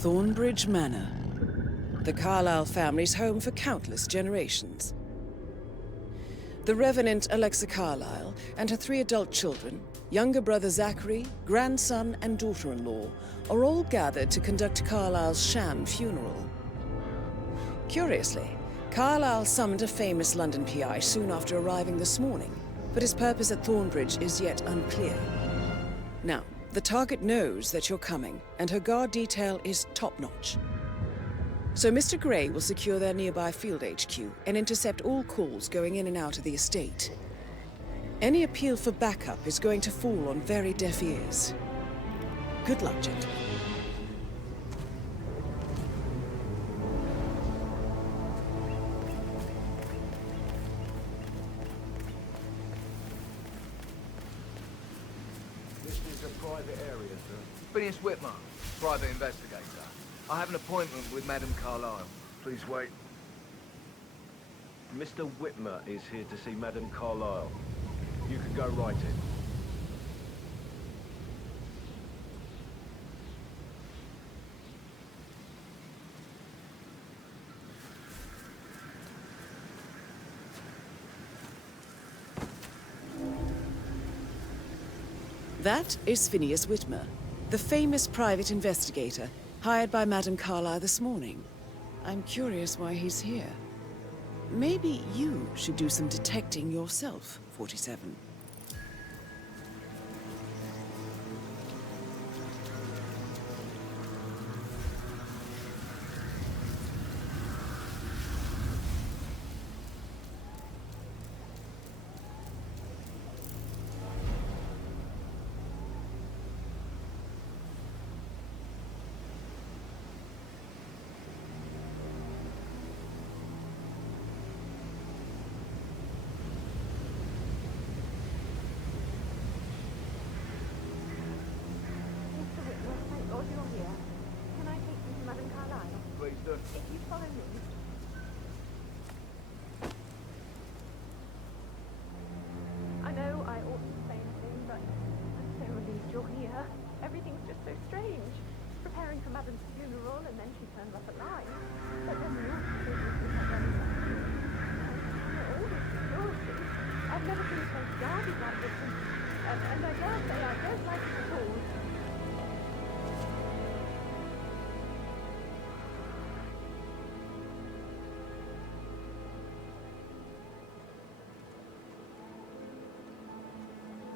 Thornbridge Manor. The Carlyle family's home for countless generations. The Revenant Alexa Carlyle and her 3 adult children, younger brother Zachary, grandson and daughter-in-law, are all gathered to conduct Carlyle's sham funeral. Curiously, Carlyle summoned a famous London PI soon after arriving this morning, but his purpose at Thornbridge is yet unclear. Now, the target knows that you're coming, and her guard detail is top-notch. So Mr. Gray will secure their nearby field HQ and intercept all calls going in and out of the estate. Any appeal for backup is going to fall on very deaf ears. Good luck, gentlemen. This is a private area, sir. Phineas Whitmer, private investigator. I have an appointment with Madame Carlyle. Please wait. Mr. Whitmer is here to see Madame Carlyle. You can go right in. That is Phineas Whitmer, the famous private investigator hired by Madame Carlyle this morning. I'm curious why he's here. Maybe you should do some detecting yourself, 47. If you follow me. I know I oughtn't to say anything, but I'm so relieved you're here. Everything's just so strange. Preparing for Madame's funeral, and then she turns up alive. But then the all this security. I've never seen a place guarded like this, and I dare say I don't like it at all.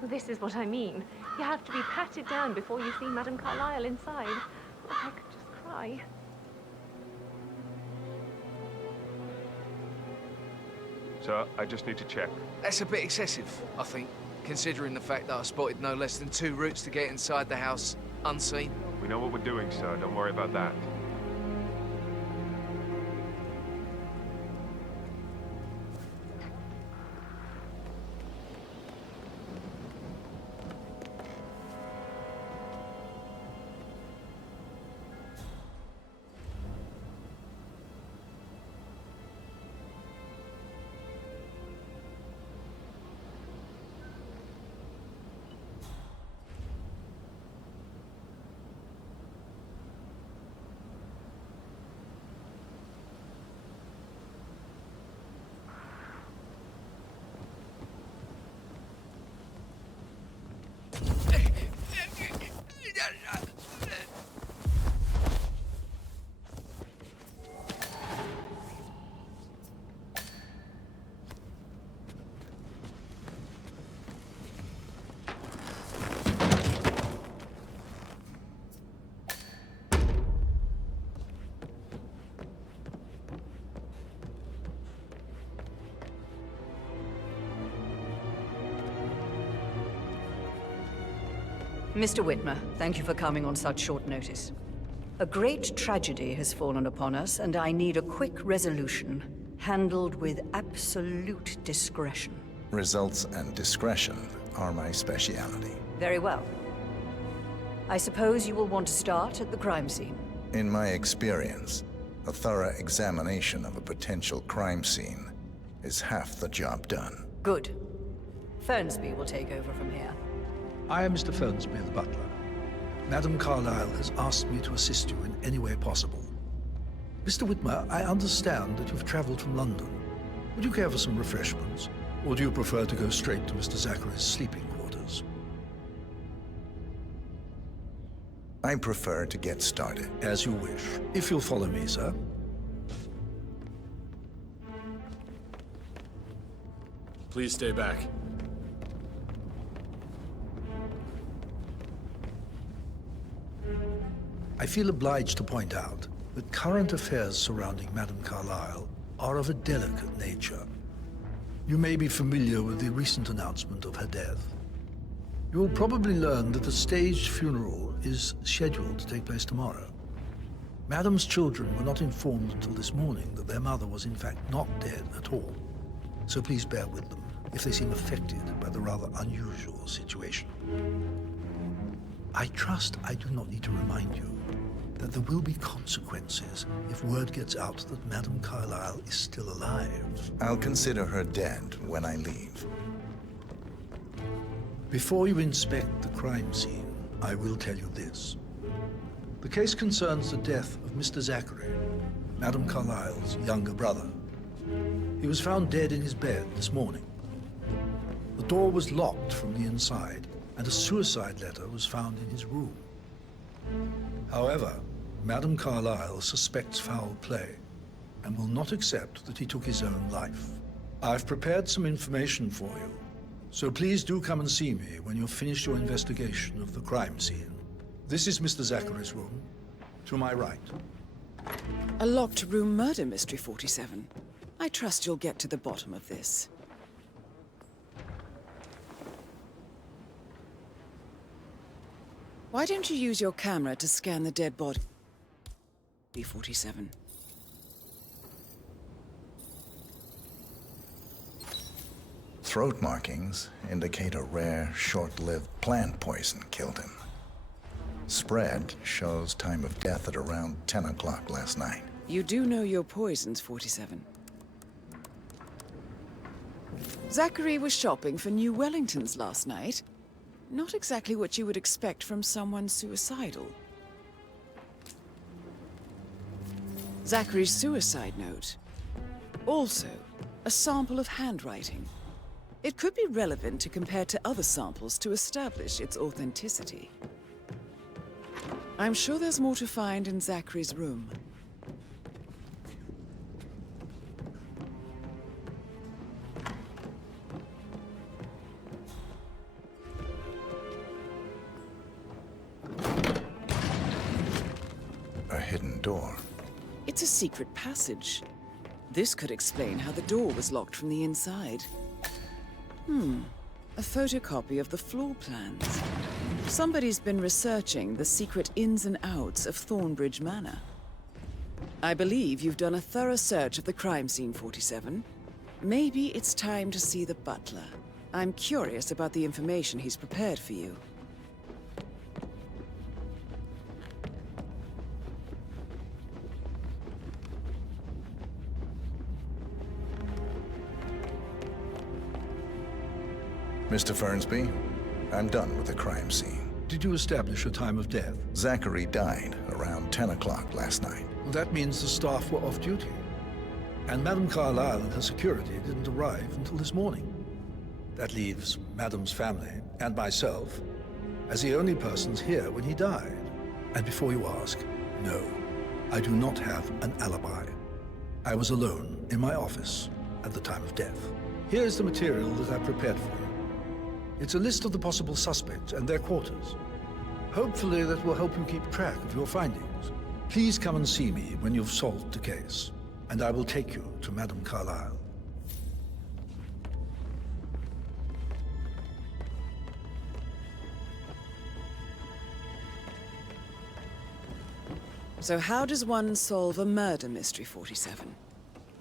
This is what I mean. You have to be patted down before you see Madame Carlyle inside. Oh, I could just cry. Sir, I just need to check. That's a bit excessive, I think, considering the fact that I spotted no less than 2 routes to get inside the house unseen. We know what we're doing, sir. Don't worry about that. Mr. Whitmer, thank you for coming on such short notice. A great tragedy has fallen upon us, and I need a quick resolution, handled with absolute discretion. Results and discretion are my speciality. Very well. I suppose you will want to start at the crime scene. In my experience, a thorough examination of a potential crime scene is half the job done. Good. Fernsby will take over from here. I am Mr. Fernsby, the butler. Madame Carlyle has asked me to assist you in any way possible. Mr. Whitmer, I understand that you've traveled from London. Would you care for some refreshments? Or do you prefer to go straight to Mr. Zachary's sleeping quarters? I prefer to get started. As you wish. If you'll follow me, sir. Please stay back. I feel obliged to point out that current affairs surrounding Madame Carlyle are of a delicate nature. You may be familiar with the recent announcement of her death. You will probably learn that a staged funeral is scheduled to take place tomorrow. Madame's children were not informed until this morning that their mother was in fact not dead at all. So please bear with them if they seem affected by the rather unusual situation. I trust I do not need to remind you that there will be consequences if word gets out that Madame Carlyle is still alive. I'll consider her dead when I leave. Before you inspect the crime scene, I will tell you this. The case concerns the death of Mr. Zachary, Madame Carlyle's younger brother. He was found dead in his bed this morning. The door was locked from the inside, and a suicide letter was found in his room. However, Madame Carlyle suspects foul play and will not accept that he took his own life. I've prepared some information for you, so please do come and see me when you've finished your investigation of the crime scene. This is Mr. Zachary's room, to my right. A locked room murder mystery, 47. I trust you'll get to the bottom of this. Why don't you use your camera to scan the dead body? B47. Throat markings indicate a rare, short-lived plant poison killed him. Spread shows time of death at around 10 o'clock last night. You do know your poisons, 47. Zachary was shopping for new Wellingtons last night. Not exactly what you would expect from someone suicidal. Zachary's suicide note. Also, a sample of handwriting. It could be relevant to compare to other samples to establish its authenticity. I'm sure there's more to find in Zachary's room. A hidden door. It's a secret passage. This could explain how the door was locked from the inside. A photocopy of the floor plans. Somebody's been researching the secret ins and outs of Thornbridge Manor. I believe you've done a thorough search of the crime scene, 47. Maybe it's time to see the butler. I'm curious about the information he's prepared for you. Mr. Fernsby, I'm done with the crime scene. Did you establish a time of death? Zachary died around 10 o'clock last night. Well, that means the staff were off duty. And Madame Carlyle and her security didn't arrive until this morning. That leaves Madame's family and myself as the only persons here when he died. And before you ask, no, I do not have an alibi. I was alone in my office at the time of death. Here's the material that I prepared for you. It's a list of the possible suspects and their quarters. Hopefully that will help you keep track of your findings. Please come and see me when you've solved the case, and I will take you to Madame Carlyle. So how does one solve a murder mystery, 47?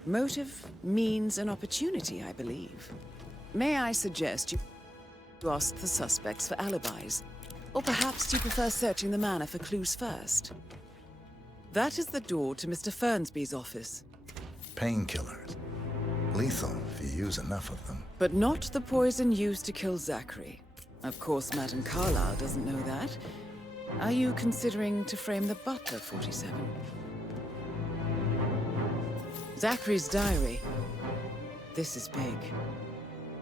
Motive, means, and opportunity, I believe. May I suggest you ask the suspects for alibis? Or perhaps you prefer searching the manor for clues first? That is the door to Mr. Fernsby's office. Painkillers. Lethal if you use enough of them. But not the poison used to kill Zachary. Of course, Madame Carlyle doesn't know that. Are you considering to frame the butler, 47? Zachary's diary. This is big.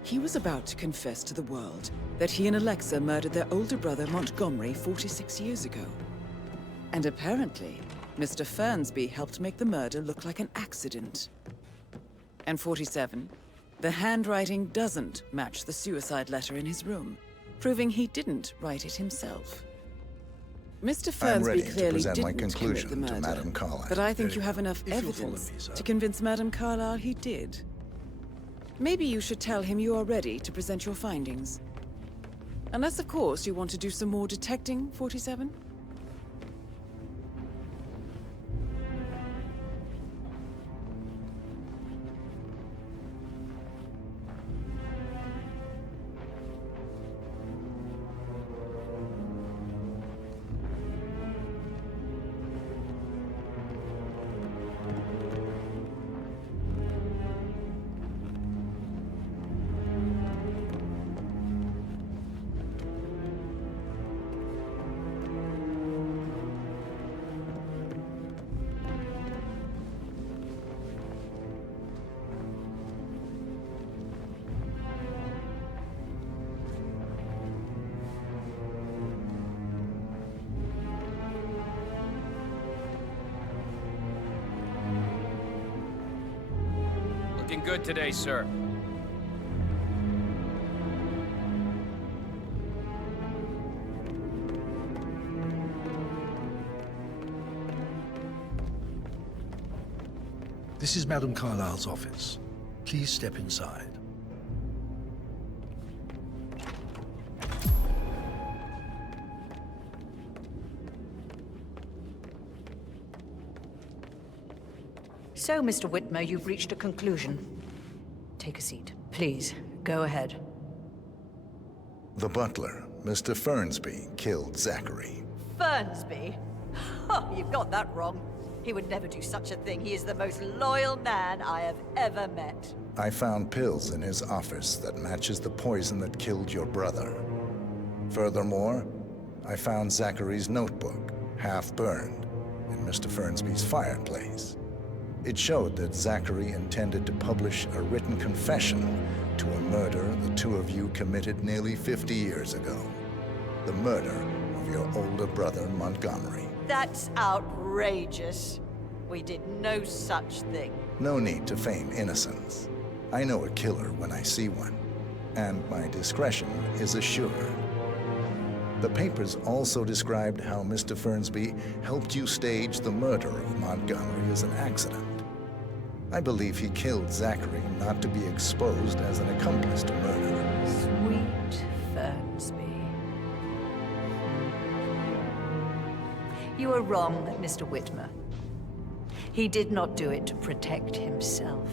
He was about to confess to the world that he and Alexa murdered their older brother Montgomery 46 years ago. And apparently, Mr. Fernsby helped make the murder look like an accident. And 47, the handwriting doesn't match the suicide letter in his room, proving he didn't write it himself. Mr. I'm ready Fernsby to clearly present my didn't commit the conclusion to murder, Madame Carlyle. but I think Very you have well. enough If you'll follow evidence me, sir. to convince Madame Carlyle he did. Maybe you should tell him you are ready to present your findings. Unless, of course, you want to do some more detecting, 47? Looking good today, sir. This is Madame Carlyle's office. Please step inside. So, Mr. Whitmer, you've reached a conclusion. Take a seat. Please, go ahead. The butler, Mr. Fernsby, killed Zachary. Fernsby? Oh, you've got that wrong. He would never do such a thing. He is the most loyal man I have ever met. I found pills in his office that matches the poison that killed your brother. Furthermore, I found Zachary's notebook, half burned, in Mr. Fernsby's fireplace. It showed that Zachary intended to publish a written confession to a murder the two of you committed nearly 50 years ago. The murder of your older brother, Montgomery. That's outrageous. We did no such thing. No need to feign innocence. I know a killer when I see one, and my discretion is assured. The papers also described how Mr. Fernsby helped you stage the murder of Montgomery as an accident. I believe he killed Zachary not to be exposed as an accomplice to murder. Sweet Fernsby. You are wrong, Mr. Whitmer. He did not do it to protect himself.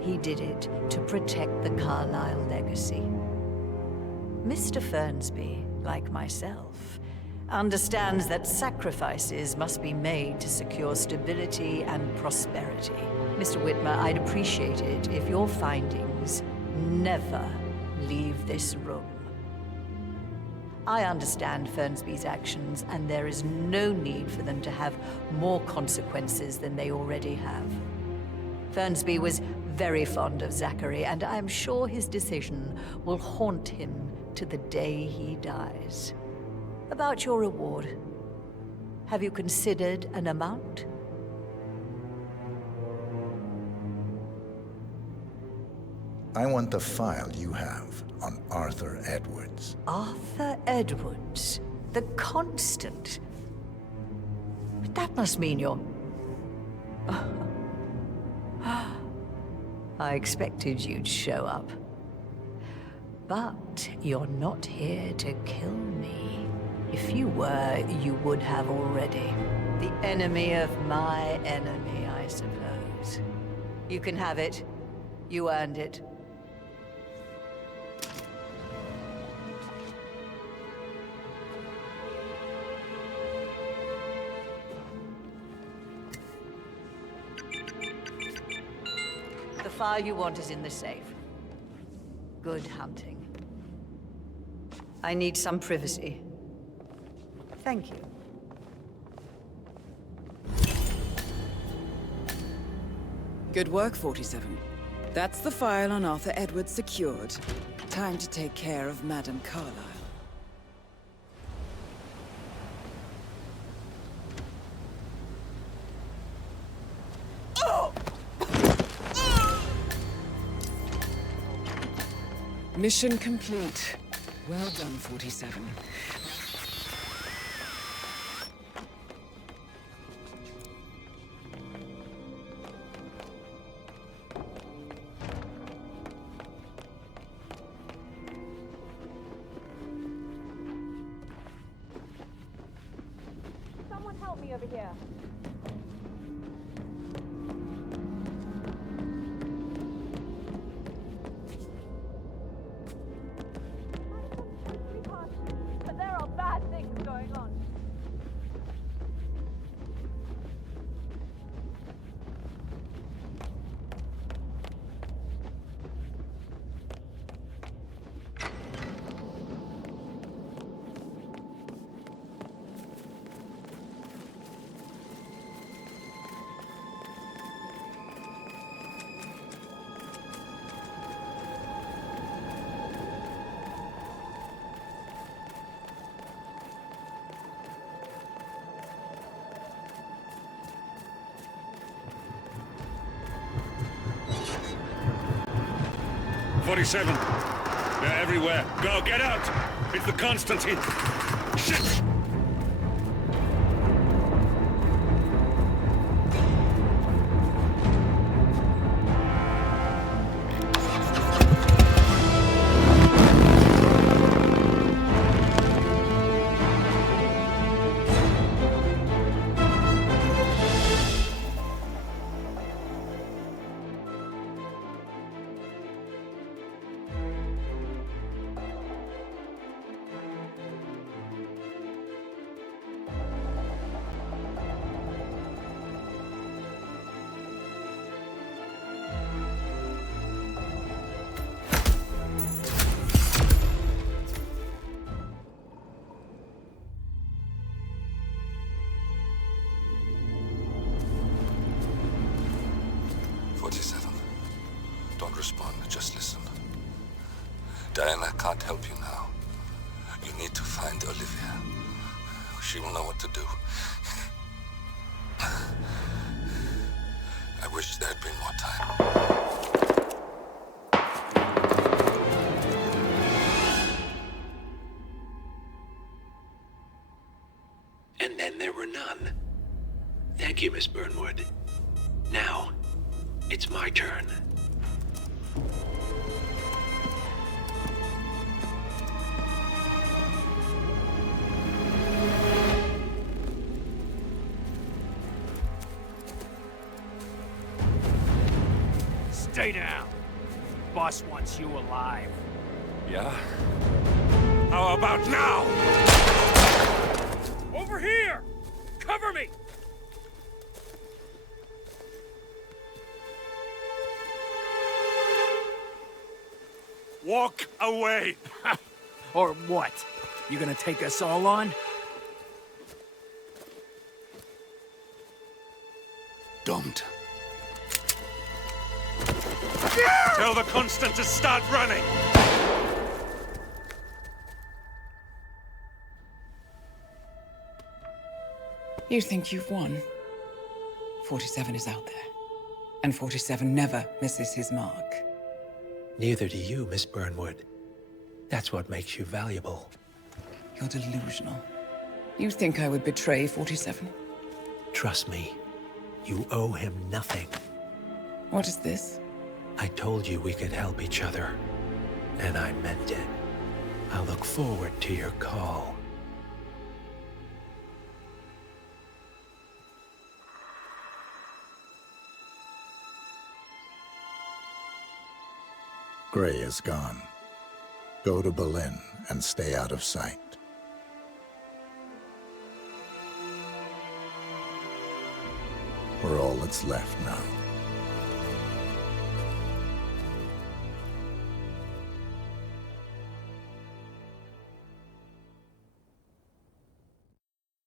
He did it to protect the Carlyle legacy. Mr. Fernsby, like myself, understands that sacrifices must be made to secure stability and prosperity. Mr. Whitmer, I'd appreciate it if your findings never leave this room. I understand Fernsby's actions, and there is no need for them to have more consequences than they already have. Fernsby was very fond of Zachary, and I'm sure his decision will haunt him to the day he dies. About your reward, have you considered an amount? I want the file you have on Arthur Edwards. Arthur Edwards, the Constant. But that must mean you're... I expected you'd show up. But you're not here to kill me. If you were, you would have already. The enemy of my enemy, I suppose. You can have it. You earned it. The file you want is in the safe. Good hunting. I need some privacy. Thank you. Good work, 47. That's the file on Arthur Edwards secured. Time to take care of Madame Carlyle. Mission complete. Well done, 47. Someone help me over here. But there are bad things going on. .47. They're everywhere. Go, get out! It's the Constantine! Shit! Don't respond, just listen. Diana can't help you now. You need to find Olivia. She will know what to do. I wish there had been more time. And then there were none. Thank you, Miss Burnwood. Now, it's my turn. Stay down. Boss wants you alive. Yeah? How about now? Over here! Cover me! Walk away! Or what? You gonna take us all on? Don't. Tell the Constant to start running! You think you've won? 47 is out there. And 47 never misses his mark. Neither do you, Miss Burnwood. That's what makes you valuable. You're delusional. You think I would betray 47? Trust me, you owe him nothing. What is this? I told you we could help each other, and I meant it. I'll look forward to your call. Gray is gone. Go to Berlin and stay out of sight. We're all that's left now.